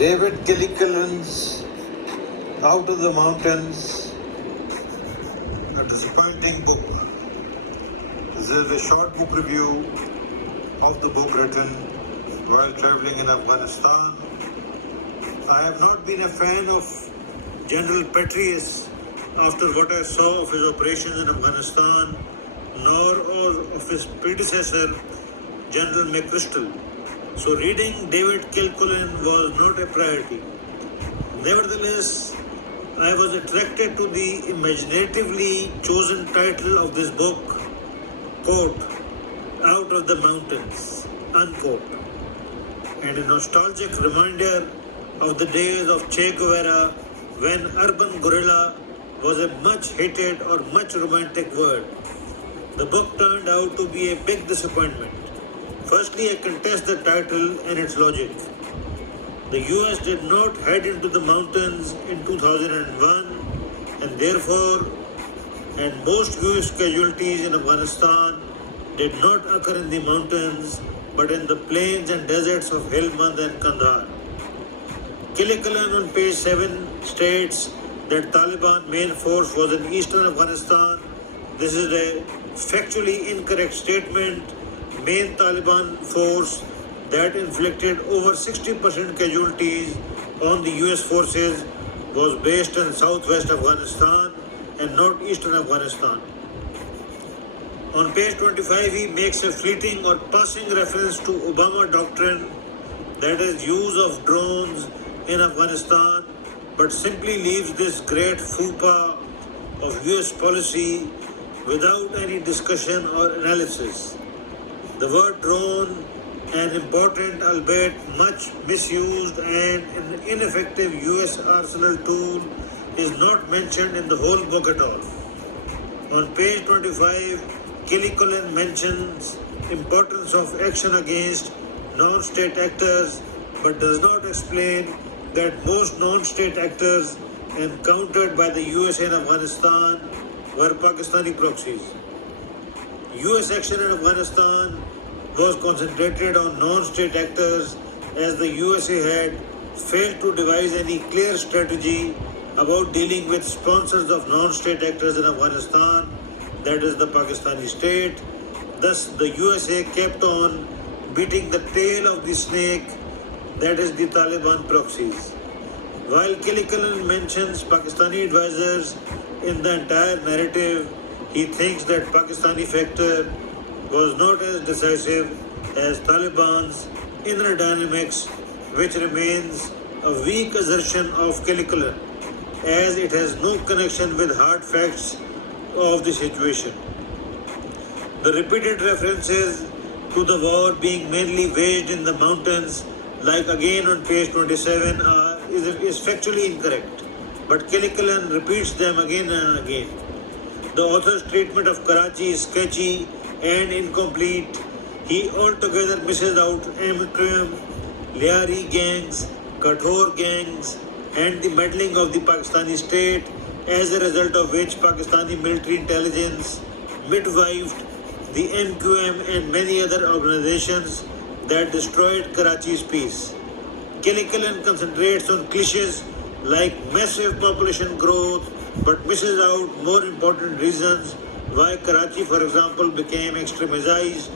David Kilcullens, Out of the Mountains, a disappointing book. This is a short book review of the book written while traveling in Afghanistan. I have not been a fan of General Petraeus after what I saw of his operations in Afghanistan, nor of his predecessor, General McChrystal. So reading David Kilcullen was not a priority. Nevertheless, I was attracted to the imaginatively chosen title of this book, quote, Out of the Mountains, unquote, and a nostalgic reminder of the days of Che Guevara when urban guerrilla was a much hated or much romantic word. The book turned out to be a big disappointment. Firstly, I contest the title and its logic. The US did not head into the mountains in 2001 and therefore, and most US casualties in Afghanistan did not occur in the mountains but in the plains and deserts of Helmand and Kandahar. Kilcullen on page 7 states that Taliban main force was in eastern Afghanistan. This is a factually incorrect statement. Main Taliban force that inflicted over 60% casualties on the US forces was based in southwest Afghanistan and not eastern Afghanistan. On page 25, he makes a fleeting or passing reference to Obama doctrine, that is use of drones in Afghanistan, but simply leaves this great faux pas of US policy without any discussion or analysis. The word drone, an important albeit much misused and ineffective US arsenal tool, is not mentioned in the whole book at all. On page 25, Kilcullen mentions importance of action against non-state actors but does not explain that most non-state actors encountered by the US in Afghanistan were Pakistani proxies. US action in Afghanistan was concentrated on non-state actors as the USA had failed to devise any clear strategy about dealing with sponsors of non-state actors in Afghanistan, that is the Pakistani state. Thus, the USA kept on beating the tail of the snake, that is the Taliban proxies. While Kilcullen mentions Pakistani advisors in the entire narrative, he thinks that Pakistani factor was not as decisive as Taliban's inner dynamics, which remains a weak assertion of Kilcullen, as it has no connection with hard facts of the situation. The repeated references to the war being mainly waged in the mountains, like again on page 27, is factually incorrect, but Kilcullen repeats them again and again. The author's treatment of Karachi is sketchy and incomplete. He altogether misses out Amtrim, Liari gangs, Kathor gangs, and the meddling of the Pakistani state, as a result of which Pakistani military intelligence midwifed the MQM and many other organizations that destroyed Karachi's peace. Kilcullen concentrates on cliches like massive population growth, but misses out more important reasons why Karachi, for example, became extremized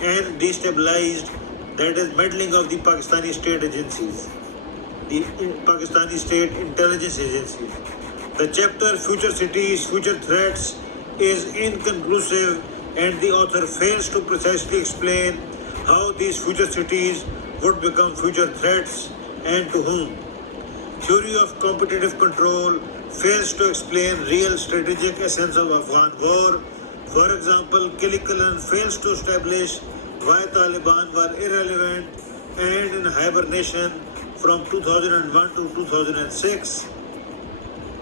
and destabilized, that is, meddling of the Pakistani state agencies, the Pakistani state intelligence agencies. The chapter Future Cities, Future Threats is inconclusive, and the author fails to precisely explain how these future cities would become future threats and to whom. Theory of competitive control fails to explain real strategic essence of Afghan war. For example, Kilcullen fails to establish why Taliban were irrelevant and in hibernation from 2001 to 2006.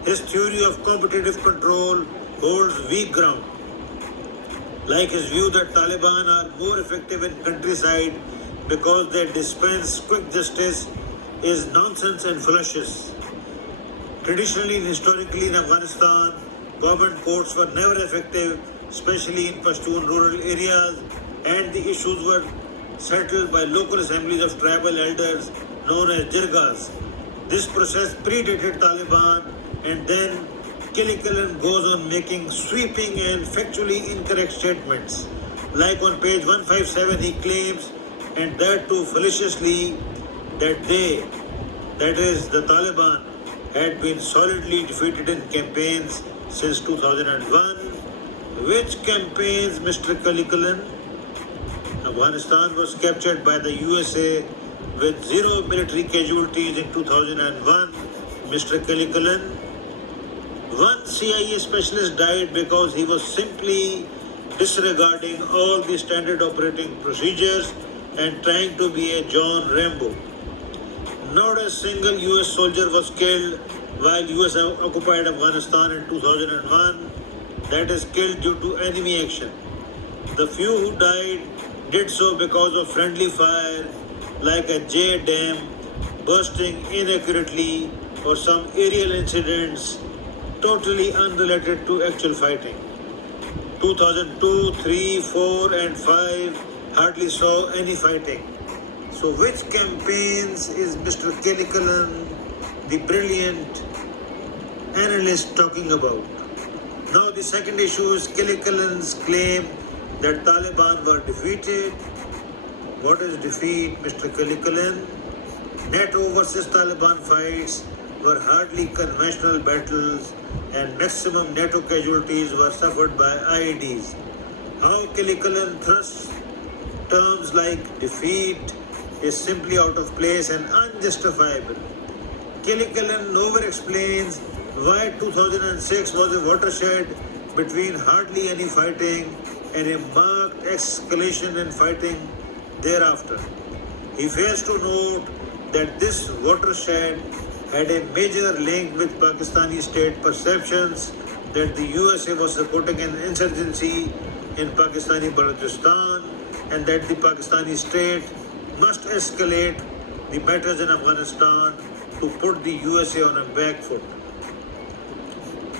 His theory of competitive control holds weak ground. Like his view that Taliban are more effective in countryside because they dispense quick justice is nonsense and fallacious. Traditionally and historically in Afghanistan, government courts were never effective, especially in Pashtun rural areas, and the issues were settled by local assemblies of tribal elders known as jirgas. This process predated Taliban, and then Kilcullen goes on making sweeping and factually incorrect statements. Like on page 157, he claims, and that too fallaciously, that they, that is the Taliban, had been solidly defeated in campaigns since 2001. Which campaigns, Mr. Kilcullen? Afghanistan was captured by the USA with 0 military casualties in 2001. Mr. Kilcullen, one CIA specialist died because he was simply disregarding all the standard operating procedures and trying to be a John Rambo. Not a single US soldier was killed while US occupied Afghanistan in 2001. That is killed due to enemy action. The few who died did so because of friendly fire, like a J dam bursting inaccurately or some aerial incidents totally unrelated to actual fighting. 2002, 3, 4 and 5 hardly saw any fighting. So which campaigns is Mr. Kilcullen, the brilliant analyst, talking about? Now the second issue is Kilcullen's claim that Taliban were defeated. What is defeat, Mr. Kilcullen? NATO versus Taliban fights were hardly conventional battles, and maximum NATO casualties were suffered by IEDs. How Kilcullen thrusts terms like defeat is simply out of place and unjustifiable. Kilcullen nowhere explains why 2006 was a watershed between hardly any fighting and a marked escalation in fighting thereafter. He fails to note that this watershed had a major link with Pakistani state perceptions that the USA was supporting an insurgency in Pakistani Balochistan and that the Pakistani state must escalate the matters in Afghanistan to put the USA on a back foot.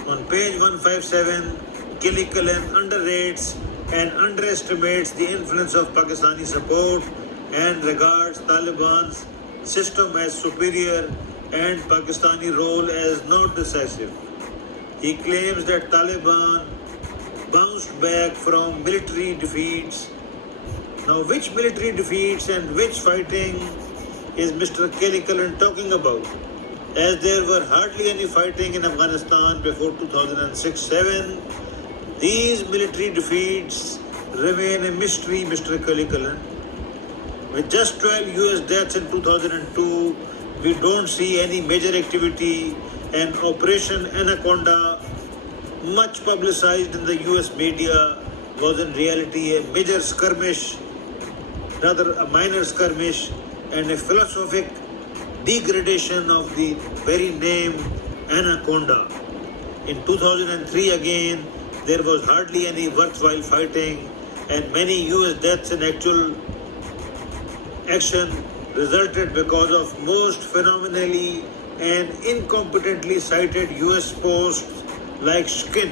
On page 157, Kilcullen underrates and underestimates the influence of Pakistani support and regards Taliban's system as superior and Pakistani role as not decisive. He claims that Taliban bounced back from military defeats. Now, which military defeats and which fighting is Mr. Kilcullen talking about? As there were hardly any fighting in Afghanistan before 2006-7, these military defeats remain a mystery, Mr. Kilcullen. With just 12 US deaths in 2002, we don't see any major activity, and Operation Anaconda, much publicized in the US media, was in reality a major skirmish, rather a minor skirmish, and a philosophic degradation of the very name Anaconda. In 2003 again, there was hardly any worthwhile fighting, and many US deaths in actual action resulted because of most phenomenally and incompetently cited US posts like Skin.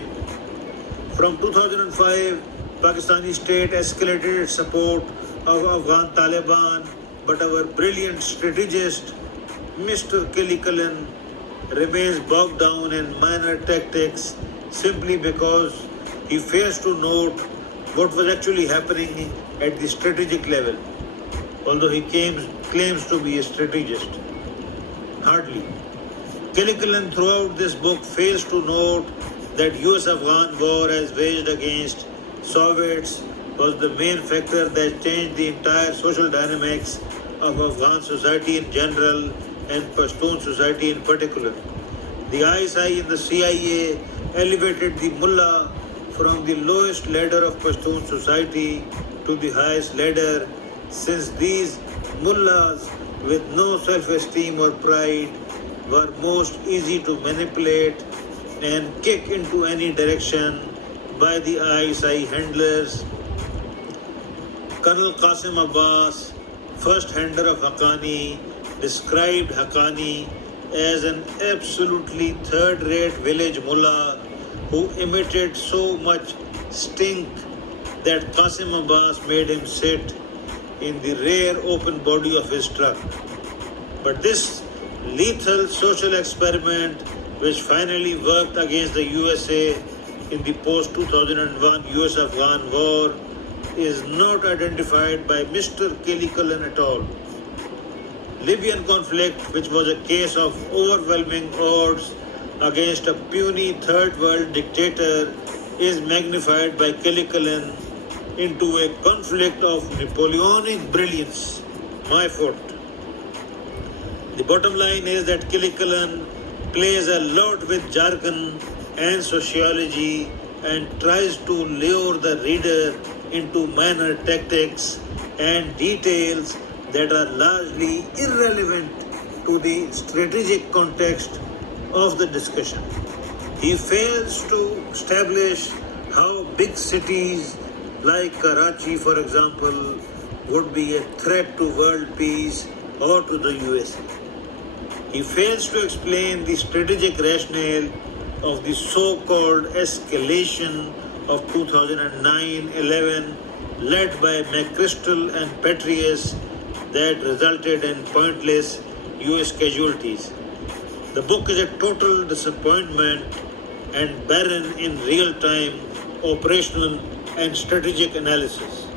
From 2005, Pakistani state escalated its support of Afghan Taliban, but our brilliant strategist, Mr. Kilcullen, remains bogged down in minor tactics simply because he fails to note what was actually happening at the strategic level, although he claims to be a strategist. Hardly. Kilcullen throughout this book fails to note that US Afghan War as waged against Soviets was the main factor that changed the entire social dynamics of Afghan society in general and Pashtun society in particular. The ISI and the CIA elevated the mullah from the lowest ladder of Pashtun society to the highest ladder, since these mullahs with no self-esteem or pride were most easy to manipulate and kick into any direction by the ISI handlers. Colonel Qasim Abbas, first handler of Haqqani, described Haqqani as an absolutely third-rate village mullah who emitted so much stink that Qasim Abbas made him sit in the rear open body of his truck. But this lethal social experiment, which finally worked against the USA in the post-2001 US Afghan War, is not identified by Mr. Kilcullen at all. Libyan conflict, which was a case of overwhelming odds against a puny third world dictator, is magnified by Kilcullen into a conflict of Napoleonic brilliance. My fault. The bottom line is that Kilcullen plays a lot with jargon and sociology and tries to lure the reader into minor tactics and details that are largely irrelevant to the strategic context of the discussion. He fails to establish how big cities like Karachi, for example, would be a threat to world peace or to the USA. He fails to explain the strategic rationale of the so-called escalation of 2009-11 led by McChrystal and Petraeus that resulted in pointless US casualties. The book is a total disappointment and barren in real-time operational and strategic analysis.